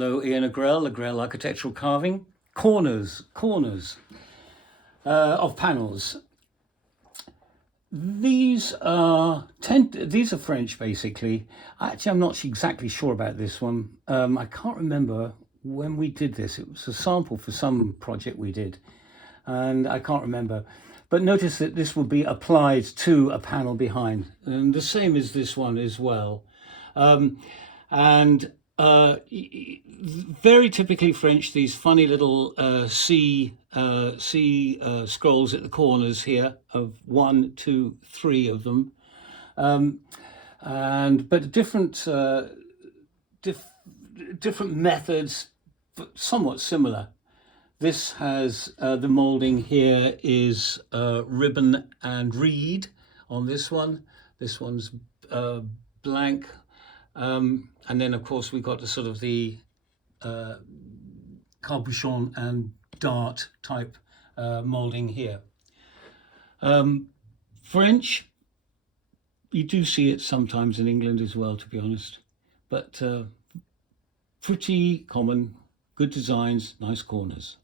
Hello, Ian Agrell Architectural Carving. Corners of panels. These are French, basically. Actually, I'm not exactly sure about this one. I can't remember when we did this. It was a sample for some project we did, and I can't remember. But notice that this will be applied to a panel behind, and the same as this one as well. And very typically French, these funny little C scrolls at the corners here of 1, 2, 3 of them, but different different methods, but somewhat similar. This has the moulding here is ribbon and reed on this one. This one's blank. And then, of course, we've got the sort of the cabochon and dart type moulding here. French, you do see it sometimes in England as well, to be honest, but pretty common, good designs, nice corners.